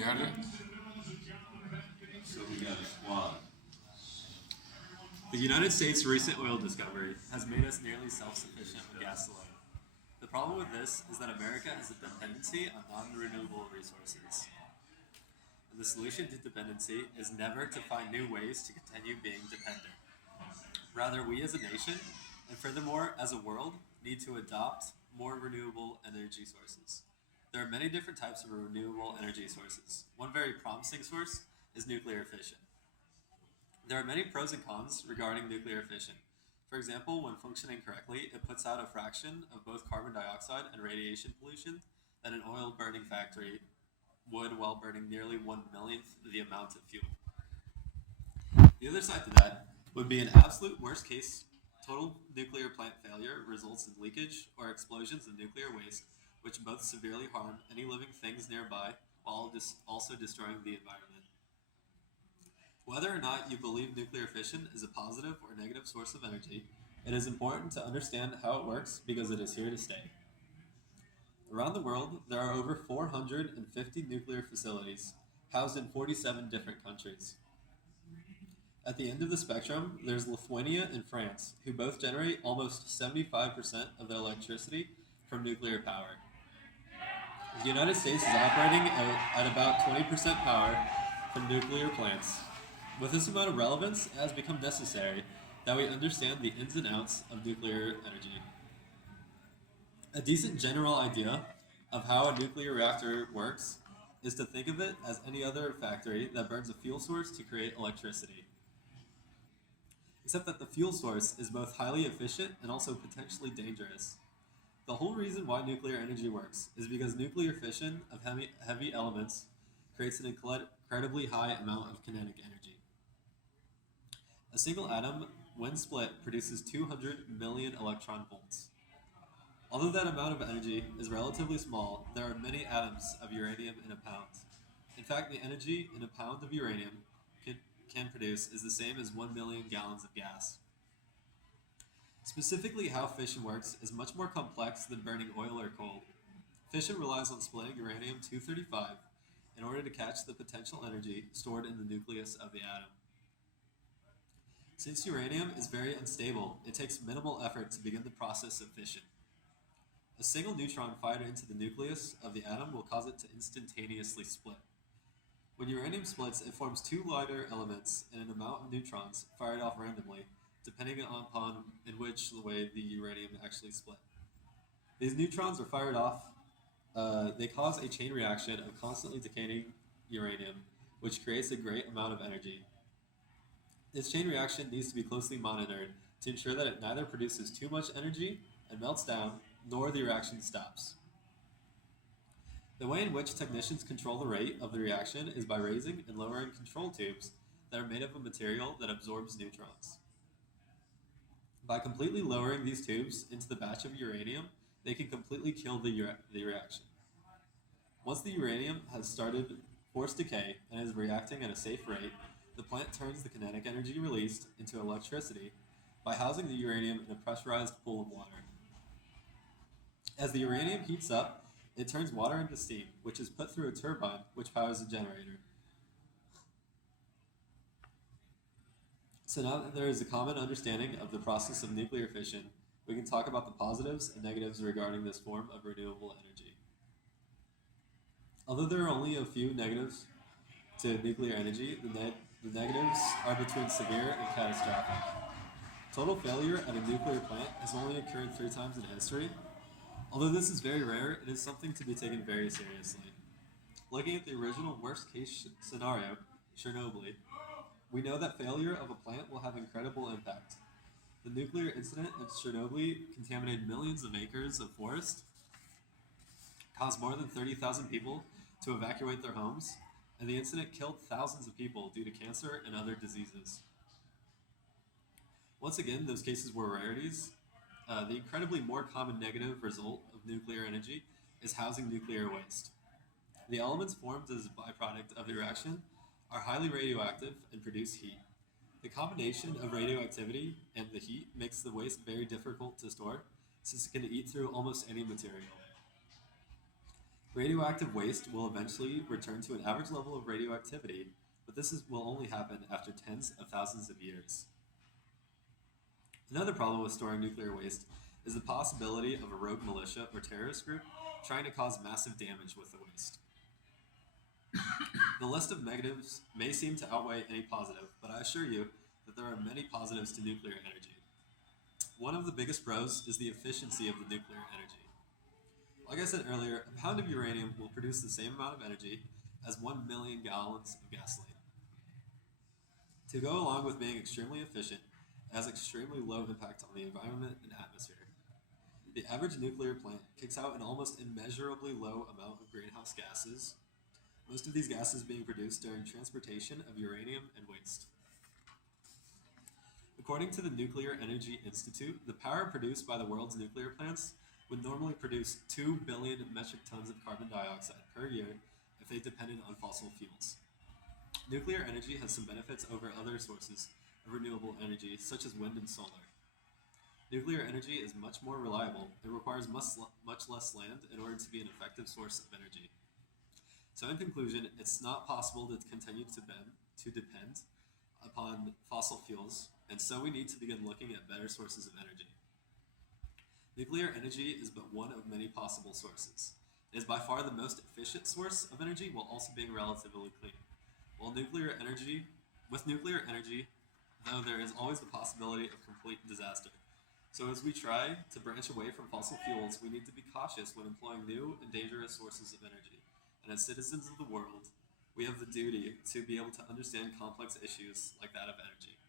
Got it? So we got a squad. The United States' recent oil discovery has made us nearly self-sufficient with gasoline. The problem with this is that America has a dependency on non-renewable resources. And the solution to dependency is never to find new ways to continue being dependent. Rather, we as a nation, and furthermore as a world, need to adopt more renewable energy sources. There are many different types of renewable energy sources. One very promising source is nuclear fission. There are many pros and cons regarding nuclear fission. For example, when functioning correctly, it puts out a fraction of both carbon dioxide and radiation pollution that an oil burning factory would while burning nearly 1/millionth the amount of fuel. The other side to that would be an absolute worst case total nuclear plant failure results in leakage or explosions of nuclear waste, which both severely harm any living things nearby while also destroying the environment. Whether or not you believe nuclear fission is a positive or negative source of energy, it is important to understand how it works because it is here to stay. Around the world, there are over 450 nuclear facilities, housed in 47 different countries. At the end of the spectrum, there's Lithuania and France, who both generate almost 75% of their electricity from nuclear power. The United States is operating at about 20% power from nuclear plants. With this amount of relevance, it has become necessary that we understand the ins and outs of nuclear energy. A decent general idea of how a nuclear reactor works is to think of it as any other factory that burns a fuel source to create electricity. Except that the fuel source is both highly efficient and also potentially dangerous. The whole reason why nuclear energy works is because nuclear fission of heavy elements creates an incredibly high amount of kinetic energy. A single atom, when split, produces 200 million electron volts. Although that amount of energy is relatively small, there are many atoms of uranium in a pound. In fact, the energy in a pound of uranium can produce is the same as 1 million gallons of gas. Specifically, how fission works is much more complex than burning oil or coal. Fission relies on splitting uranium-235 in order to catch the potential energy stored in the nucleus of the atom. Since uranium is very unstable, it takes minimal effort to begin the process of fission. A single neutron fired into the nucleus of the atom will cause it to instantaneously split. When uranium splits, it forms two lighter elements and an amount of neutrons fired off randomly, depending upon in which way the uranium actually split. These neutrons are fired off. They cause a chain reaction of constantly decaying uranium, which creates a great amount of energy. This chain reaction needs to be closely monitored to ensure that it neither produces too much energy and melts down, nor the reaction stops. The way in which technicians control the rate of the reaction is by raising and lowering control tubes that are made of a material that absorbs neutrons. By completely lowering these tubes into the batch of uranium, they can completely kill the reaction. Once the uranium has started forced decay and is reacting at a safe rate, the plant turns the kinetic energy released into electricity by housing the uranium in a pressurized pool of water. As the uranium heats up, it turns water into steam, which is put through a turbine which powers a generator. So now that there is a common understanding of the process of nuclear fission, we can talk about the positives and negatives regarding this form of renewable energy. Although there are only a few negatives to nuclear energy, the negatives are between severe and catastrophic. Total failure at a nuclear plant has only occurred 3 times in history. Although this is very rare, it is something to be taken very seriously. Looking at the original worst-case scenario, Chernobyl, we know that failure of a plant will have incredible impact. The nuclear incident at Chernobyl contaminated millions of acres of forest, caused more than 30,000 people to evacuate their homes, and the incident killed thousands of people due to cancer and other diseases. Once again, those cases were rarities. The incredibly more common negative result of nuclear energy is housing nuclear waste. The elements formed as a byproduct of the reaction are highly radioactive and produce heat. The combination of radioactivity and the heat makes the waste very difficult to store, since it can eat through almost any material. Radioactive waste will eventually return to an average level of radioactivity, but will only happen after tens of thousands of years. Another problem with storing nuclear waste is the possibility of a rogue militia or terrorist group trying to cause massive damage with the waste. The list of negatives may seem to outweigh any positive, but I assure you that there are many positives to nuclear energy. One of the biggest pros is the efficiency of the nuclear energy. Like I said earlier, a pound of uranium will produce the same amount of energy as 1 million gallons of gasoline. To go along with being extremely efficient, it has extremely low impact on the environment and atmosphere. The average nuclear plant kicks out an almost immeasurably low amount of greenhouse gases, most of these gases being produced during transportation of uranium and waste. According to the Nuclear Energy Institute, the power produced by the world's nuclear plants would normally produce 2 billion metric tons of carbon dioxide per year if they depended on fossil fuels. Nuclear energy has some benefits over other sources of renewable energy, such as wind and solar. Nuclear energy is much more reliable and requires much less land in order to be an effective source of energy. So in conclusion, it's not possible to continue to depend upon fossil fuels, and so we need to begin looking at better sources of energy. Nuclear energy is but one of many possible sources. It is by far the most efficient source of energy while also being relatively clean. With nuclear energy, though, there is always the possibility of complete disaster. So as we try to branch away from fossil fuels, we need to be cautious when employing new and dangerous sources of energy. And as citizens of the world, we have the duty to be able to understand complex issues like that of energy.